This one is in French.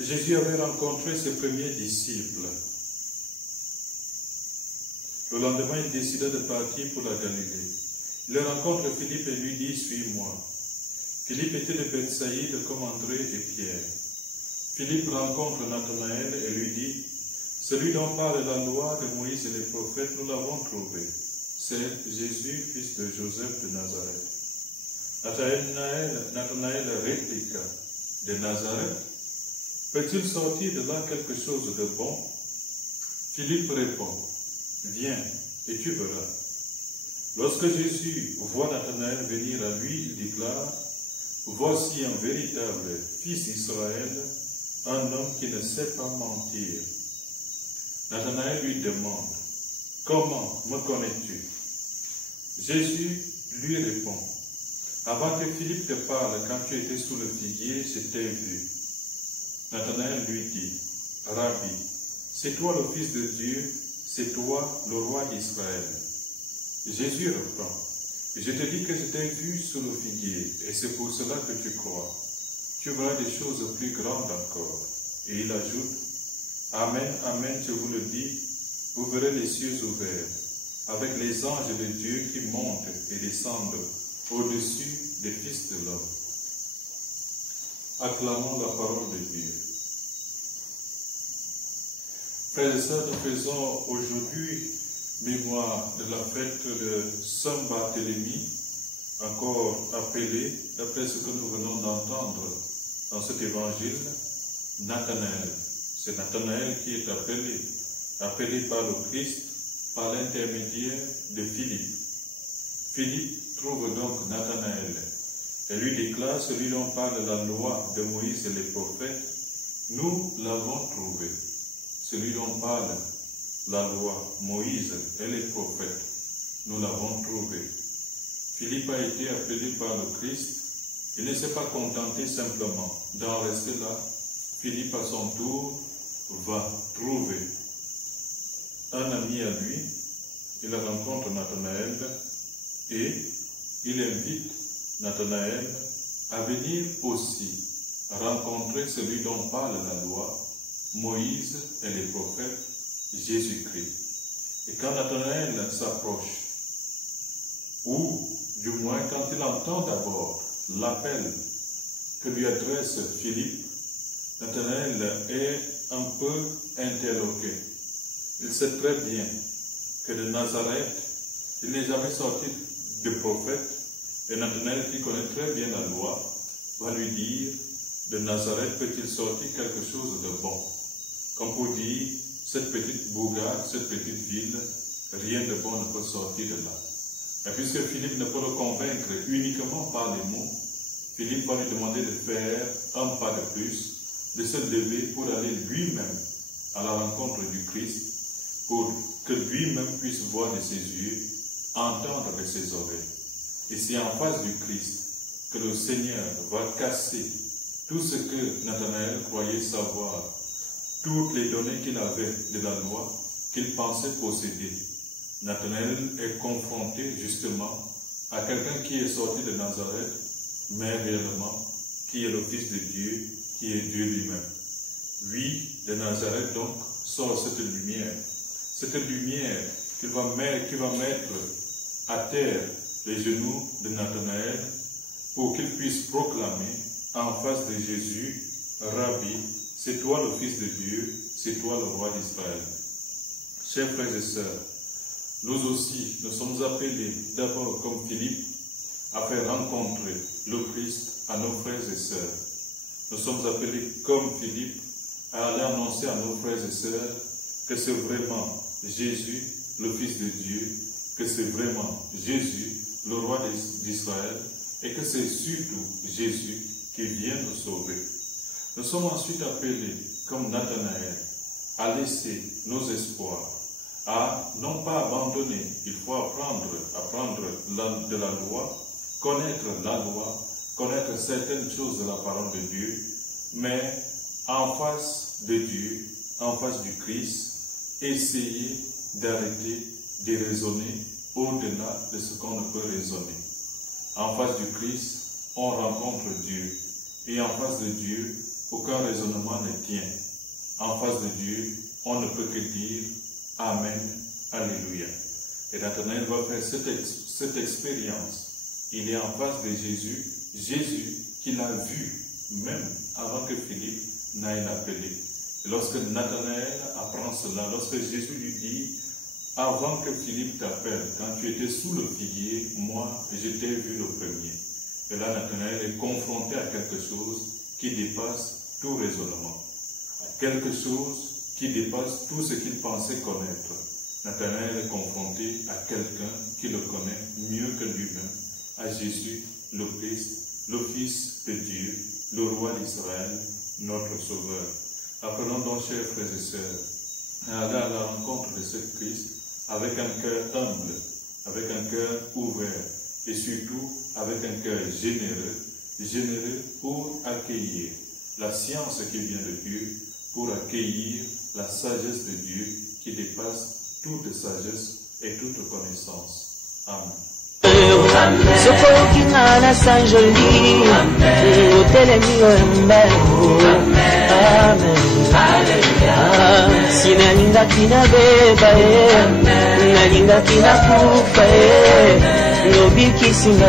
Jésus avait rencontré ses premiers disciples. Le lendemain, il décida de partir pour la Galilée. Il rencontre Philippe et lui dit, suis-moi. Philippe était de Bethsaïde comme André et Pierre. Philippe rencontre Nathanaël et lui dit, celui dont parle la loi de Moïse et les prophètes, nous l'avons trouvé. C'est Jésus, fils de Joseph de Nazareth. Nathanaël répliqua, de Nazareth, peut-il sortir de là quelque chose de bon? Philippe répond, viens et tu verras. Lorsque Jésus voit Nathanaël venir à lui, il déclare, voici un véritable fils d'Israël, un homme qui ne sait pas mentir. Nathanaël lui demande, comment me connais-tu? Jésus lui répond, avant que Philippe te parle, quand tu étais sous le figuier, je t'ai vu. Nathanaël lui dit, Rabbi, c'est toi le Fils de Dieu, c'est toi le roi d'Israël. Jésus reprend, je te dis que je t'ai vu sous le figuier, et c'est pour cela que tu crois. Tu verras des choses plus grandes encore. Et il ajoute, Amen, Amen, je vous le dis, vous verrez les cieux ouverts, avec les anges de Dieu qui montent et descendent au-dessus des fils de l'homme. Acclamons la parole de Dieu. Frères et sœurs, nous faisons aujourd'hui mémoire de la fête de Saint Barthélemy, encore appelé, d'après ce que nous venons d'entendre dans cet évangile, Nathanaël. C'est Nathanaël qui est appelé par le Christ, par l'intermédiaire de Philippe. Philippe trouve donc Nathanaël et lui déclare, celui dont parle la loi de Moïse et les prophètes, nous l'avons trouvé. Celui dont parle la loi, Moïse et les prophètes, nous l'avons trouvé. Philippe a été appelé par le Christ. Il ne s'est pas contenté simplement d'en rester là. Philippe, à son tour, va trouver un ami à lui. Il rencontre Nathanaël et il invite Nathanaël à venir aussi rencontrer celui dont parle la loi, Moïse et les prophètes, Jésus-Christ. Et quand Nathanaël s'approche, ou du moins quand il entend d'abord l'appel que lui adresse Philippe, Nathanaël est un peu interloqué. Il sait très bien que de Nazareth, il n'est jamais sorti de prophète, et Nathanaël, qui connaît très bien la loi, va lui dire, de Nazareth peut-il sortir quelque chose de bon? Comme pour dire, cette petite bourgade, cette petite ville, rien de bon ne peut sortir de là. Et puisque Philippe ne peut le convaincre uniquement par les mots, Philippe va lui demander de faire un pas de plus, de se lever pour aller lui-même à la rencontre du Christ, pour que lui-même puisse voir de ses yeux, entendre de ses oreilles. Et c'est en face du Christ que le Seigneur va casser tout ce que Nathanaël croyait savoir, toutes les données qu'il avait de la loi, qu'il pensait posséder. Nathanaël est confronté justement à quelqu'un qui est sorti de Nazareth, mais réellement qui est le Fils de Dieu, qui est Dieu lui-même. Lui, de Nazareth donc, sort cette lumière qui va mettre à terre les genoux de Nathanaël pour qu'il puisse proclamer en face de Jésus, Rabbi, c'est toi le Fils de Dieu, c'est toi le roi d'Israël. Chers frères et sœurs, nous aussi, nous sommes appelés d'abord comme Philippe à faire rencontrer le Christ à nos frères et sœurs. Nous sommes appelés comme Philippe à aller annoncer à nos frères et sœurs que c'est vraiment Jésus, le Fils de Dieu, que c'est vraiment Jésus, le roi d'Israël, et que c'est surtout Jésus qui vient nous sauver. Nous sommes ensuite appelés, comme Nathanaël, à laisser nos espoirs, à non pas abandonner, il faut apprendre de la loi, connaître certaines choses de la parole de Dieu, mais en face de Dieu, en face du Christ, essayer d'arrêter de raisonner au-delà de ce qu'on ne peut raisonner. En face du Christ, on rencontre Dieu. Et en face de Dieu, aucun raisonnement ne tient. En face de Dieu, on ne peut que dire Amen, Alléluia. Et Nathanaël va faire cette expérience. Il est en face de Jésus, Jésus qu'il a vu même avant que Philippe n'aille l'appeler. Lorsque Nathanaël apprend cela, lorsque Jésus lui dit, avant que Philippe t'appelle, quand tu étais sous le figuier, moi, je t'ai vu le premier. Et là, Nathanaël est confronté à quelque chose qui dépasse tout raisonnement, à quelque chose qui dépasse tout ce qu'il pensait connaître. Nathanaël est confronté à quelqu'un qui le connaît mieux que lui-même, à Jésus, le Christ, le Fils de Dieu, le roi d'Israël, notre Sauveur. Apprenons donc, chers frères et sœurs, à aller à la rencontre de ce Christ avec un cœur humble, avec un cœur ouvert et surtout avec un cœur généreux pour accueillir la science qui vient de Dieu, pour accueillir la sagesse de Dieu qui dépasse toute sagesse et toute connaissance. Amen. Sinalinga kina beba nalinga kina kufa lobi kisinga